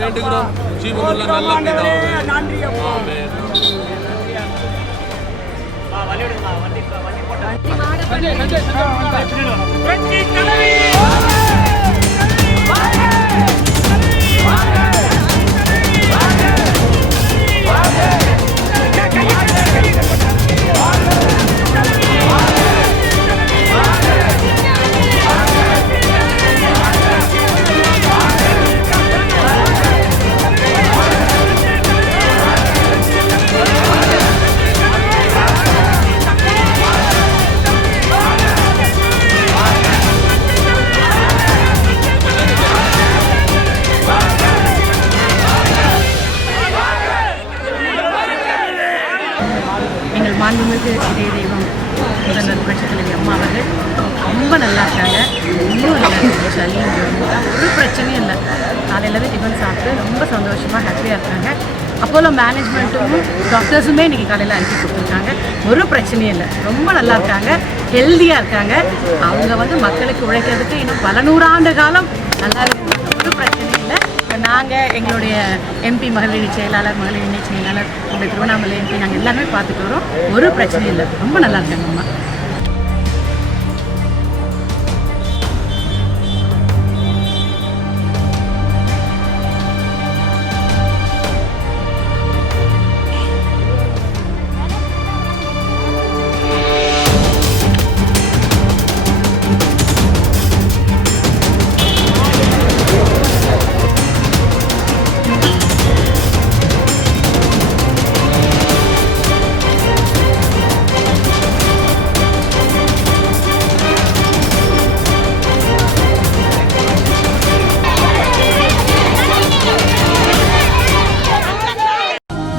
வேண்டுகிறோம். ஜீவனுள்ள நல்ல பிதாவே. நன்றி அப்பா. ஆமென். எங்கள் மாண்புமிகு இதய தெய்வம் முதல்வர் புரட்சித் தலைவி அம்மா அவர்கள். ரொம்ப நல்லா இருக்காங்க. இன்னும் இல்லை. சளி ஒரு பிரச்சனையும் இல்லை. காலையிலவே டிஃபன் சாப்பிட்டு ரொம்ப சந்தோஷமாக ஹாப்பியாக இருக்காங்க. அப்போலோ மேனேஜ்மெண்ட்டும் டாக்டர்ஸுமே இன்றைக்கி காலையில் அனுப்பி கொடுத்துருக்காங்க. ஒரு பிரச்சனையும் இல்லை. ரொம்ப நல்லா இருக்காங்க. ஹெல்த்தியாக இருக்காங்க. அவங்க வந்து மக்களுக்கு உழைக்கிறதுக்கு இன்னும் பல நூறாண்டு காலம் நல்லா இருக்கும் ஒரு பிரச்சனை நாங்கள் எங்களுடைய எம்பி மகளிர் செயலாளர் மகளிர் இணை செயலாளர் உங்கள் திருவண்ணாமலை எம்பி நாங்கள் எல்லாமே பார்த்துட்டு வரோம். ஒரு பிரச்சனையும் இல்லை. ரொம்ப நல்லா இருக்காங்க அம்மா